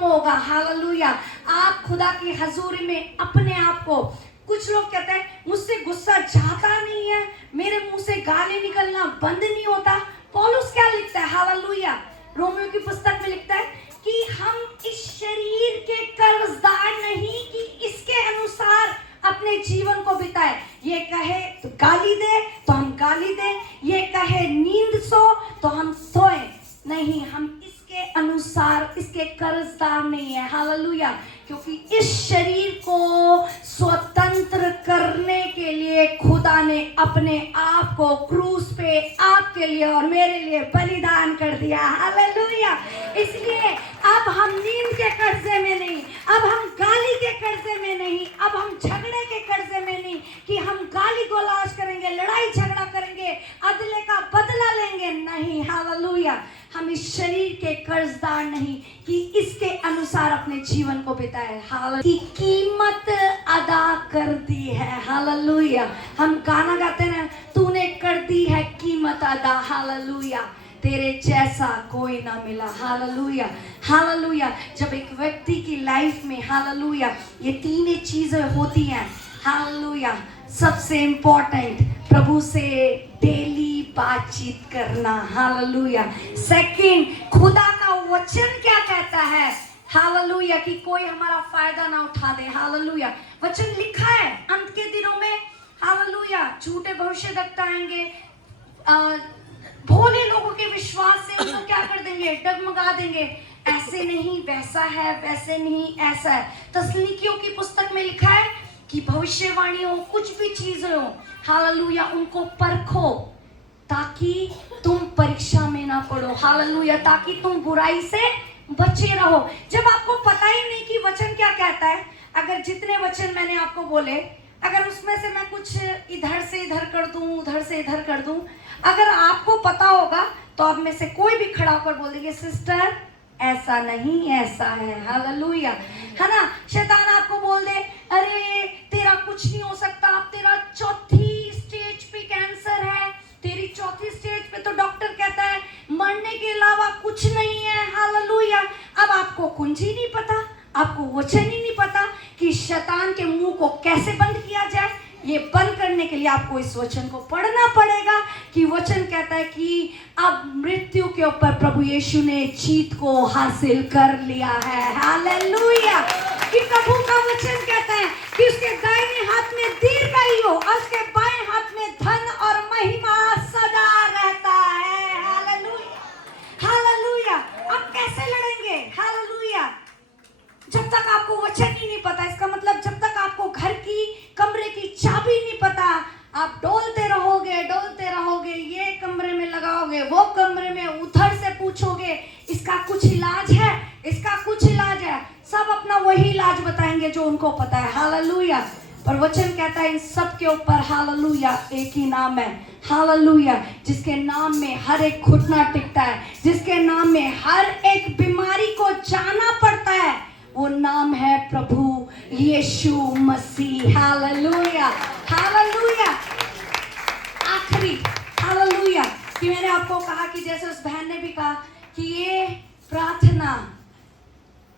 होगा। हालेलुया। आप खुदा की हजूरी में अपने आप को, कुछ लोग कहते हैं मुझसे गुस्सा जाता नहीं है, मेरे मुंह से गाली निकलना बंद नहीं होता। पौलुस क्या लिखता है? हालेलुया। रोमियो की पुस्तक में लिखता है कि हम इस शरीर के कर्जदार नहीं कि इसके अनुसार अपने जीवन को बिताए। ये कहे तो गाली दे तो हम गाली दें, ये कहे नींद सो तो हम सोए नहीं, हम इसके अनुसार इसके कर्जदार नहीं है। हालेलुया। क्योंकि इस शरीर को स्वतंत्र करने के लिए खुदा ने अपने आप को क्रूस पे आपके लिए और मेरे लिए बलिदान कर दिया। हालेलुया। इसलिए अब हम नींद के कर्जे में नहीं, अब हम गाली के कर्जे में नहीं, अब हम झगड़े के कर्जे में नहीं कि हम गाली गलौज करेंगे, लड़ाई झगड़ा करेंगे, अदले का बदला लेंगे, नहीं। हालेलुया। हम इस शरीर के कर्जदार नहीं कि इसके अनुसार अपने जीवन को बिताए। हालेलुया। की कीमत अदा कर दी है। हालेलुया। हम गाना गाते हैं, तूने कर दी है कीमत अदा। हालेलुया। तेरे जैसा कोई ना मिला। हालेलुया। हालेलुया। जब एक व्यक्ति की लाइफ में, हालेलुया, ये तीन चीजें होती हैं। हालेलुया। सबसे इंपॉर्टेंट, प्रभु से डेली बातचीत करना। हालेलुया। सेकंड, खुदा का वचन क्या कहता है? हालेलुया। कि कोई हमारा फायदा ना उठा दे। हालेलुया। वचन लिखा है अंत के दिनों में, हालेलुया, झूठे भविष्यद्वक्ता आएंगे, भोले लोगों के विश्वास से उनको क्या कर देंगे? डगमगा देंगे। ऐसे नहीं वैसा है, वैसे नहीं ऐसा है। तस्सलुनीकियों की पुस्तक में लिखा है कि भविष्यवाणी हो, कुछ भी चीजें हो, हालेलुया, उनको परखो ताकि तुम परीक्षा में ना पड़ो। हालेलुया। ताकि तुम बुराई से बचे रहो। जब आपको पता ही नहीं कि वचन क्या कहता है, अगर जितने वचन मैंने आपको बोले, अगर उसमें से मैं कुछ इधर से इधर कर दूं, उधर से इधर कर दूं, अगर आपको पता होगा तो आप में से कोई भी खड़ा होकर बोल देंगे, सिस्टर ऐसा नहीं ऐसा है। हालेलुया। है ना? शैतान आपको बोल दे, अरे तेरा कुछ नहीं हो सकता, अब तेरा चौथी स्टेज पे कैंसर है, तेरी चौथी स्टेज पे तो डॉक्टर कहता है मरने के अलावा कुछ नहीं है। हालेलुया। अब आपको कुंजी नहीं पता, आपको वचन ही नहीं पता कि शैतान के मुंह को कैसे बंद किया जाए। ये बंद करने के लिए आपको इस वचन को पढ़ना पड़ेगा कि वचन कहता है कि अब मृत्यु के ऊपर प्रभु यीशु ने जीत को हासिल कर लिया है। हालेलुया। कि प्रभु का वचन कहता है कि उसके दाहिने हाथ में दीर्घायु और उसके बाएं हाथ में धन और महिमा सदा रहता है। हालेलुया। हालेलुया। आप कैसे लड़ेंगे? हालेलुया। जब तक आपको वचन ही नहीं पता, इसका मतलब जब तक आपको घर की कमरे की चाबी नहीं पता, आप डोलते रहोगे, ये कमरे में लगाओगे, वो कमरे में, उधर से पूछोगे इसका कुछ इलाज है, इसका कुछ इलाज है, सब अपना वही इलाज बताएंगे जो उनको पता है। हालेलुया। पर वचन कहता है इन सब के ऊपर, हालेलुया, एक ही नाम है। हालेलुया। जिसके नाम में हर एक घुटना टिकता है, जिसके नाम में हर एक बीमारी को जाना पड़ता है, वो नाम है प्रभु यीशु मसीह। हालेलुया। हालेलुया। आखिरी, हालेलुया, कि मैंने आपको कहा कि जैसे उस बहन ने भी कहा कि ये प्रार्थना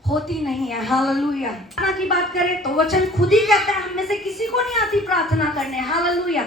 होती नहीं है। हालेलुया। प्रार्थना की बात करें तो वचन खुद ही कहता है हम में से किसी को नहीं आती प्रार्थना करने। हालेलुया।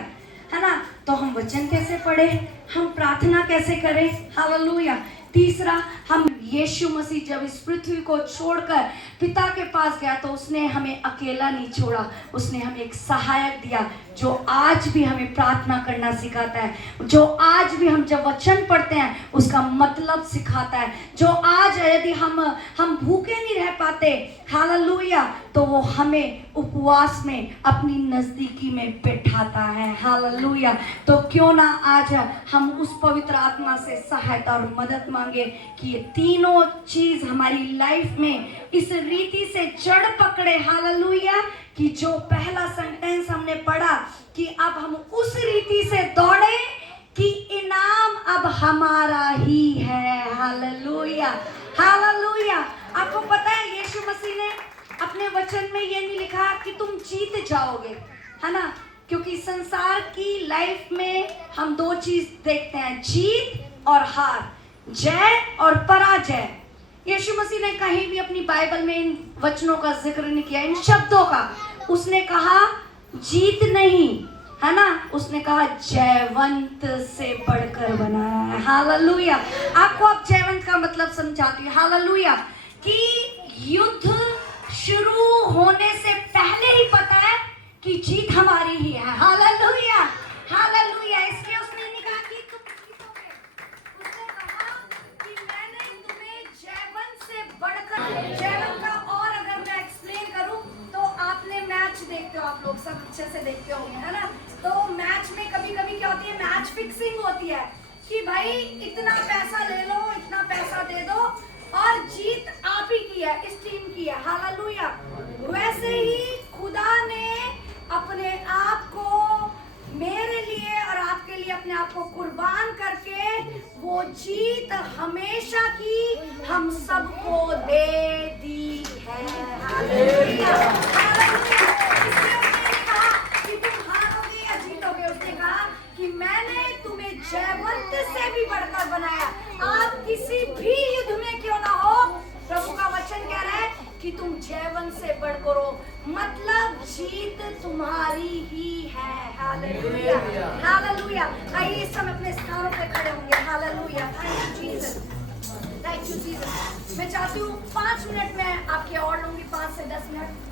है ना? तो हम वचन कैसे पढ़े, हम प्रार्थना कैसे करें? हालेलुया। तीसरा, हम यीशु मसीह जब इस पृथ्वी को छोड़कर पिता के पास गया तो उसने हमें अकेला नहीं छोड़ा, उसने हमें एक सहायक दिया जो आज भी हमें प्रार्थना करना सिखाता है, जो आज भी हम जब वचन पढ़ते हैं उसका मतलब सिखाता है, जो आज यदि हम भूखे नहीं रह पाते, हालेलुया, तो वो हमें उपवास में अपनी नजदीकी में बैठाता है। हालेलुया। तो क्यों ना आज हम उस पवित्र आत्मा से सहायता और मदद मांगे कि ये तीनों चीज हमारी लाइफ में इस रीति से जड़ पकड़े। हालेलुया। कि जो पहला सेंटेंस हमने पढ़ा कि अब हम उस रीति से दौड़े कि इनाम अब हमारा ही है। हालेलुया। हालेलुया। आपको पता है यीशु मसीह ने अपने वचन में ये नहीं लिखा कि तुम जीत जाओगे, है ना? क्योंकि संसार की लाइफ में हम दो चीज देखते हैं, जीत और हार, जय और पराजय। यीशु मसीह ने कहीं भी अपनी बाइबल में इन वचनों का जिक्र नहीं किया, इन शब्दों का। उसने कहा जीत नहीं, है ना, उसने कहा जयवंत से बढ़कर बनाया है। हालेलुया। आपको अब जयवंत का मतलब समझाती हूँ। हालेलुया। कि युद्ध शुरू होने से पहले ही पता है कि जीत हमारी ही है। Hallelujah, hallelujah. इसलिए उसने नहीं कहा कि तुम जीतोगे, उसने कहा कि मैंने तुम्हें जयवंत से बढ़कर। जयवंत का और अगर मैं एक्सप्लेन करूं तो आपने मैच देखते हो, आप लोग सब अच्छे से देखते होंगे, है ना। तो मैच में कभी कभी क्या होती है, मैच फिक्सिंग होती है कि भाई इतना पैसा ले लो, इतना पैसा दे दो और जीत आप ही की है, इस टीम की है। हालेलुया। वैसे ही खुदा ने अपने आप को मेरे लिए और आपके लिए अपने आप को कुर्बान करके वो जीत हमेशा की हम सबको दे दी है। Hallelujah, hallelujah. इसलिए उसने कहा कि तुम हारोगे या जीतोगे, उसने कहा कि मैंने तुम्हें जयवंत से भी बढ़कर बनाया। आप किसी भी युद्ध में क्यों ना हो, प्रभु का वचन कह रहा है कि तुम जयवंत से बढ़कर हो, मतलब जीत तुम्हारी ही है। Hallelujah, hallelujah. आइए इस समय अपने स्थानों पे खड़े होंगे। Hallelujah. Thank you Jesus, thank you Jesus. मैं चाहती हूँ 5 मिनट में आपके और लूंगी, 5 से 10 मिनट।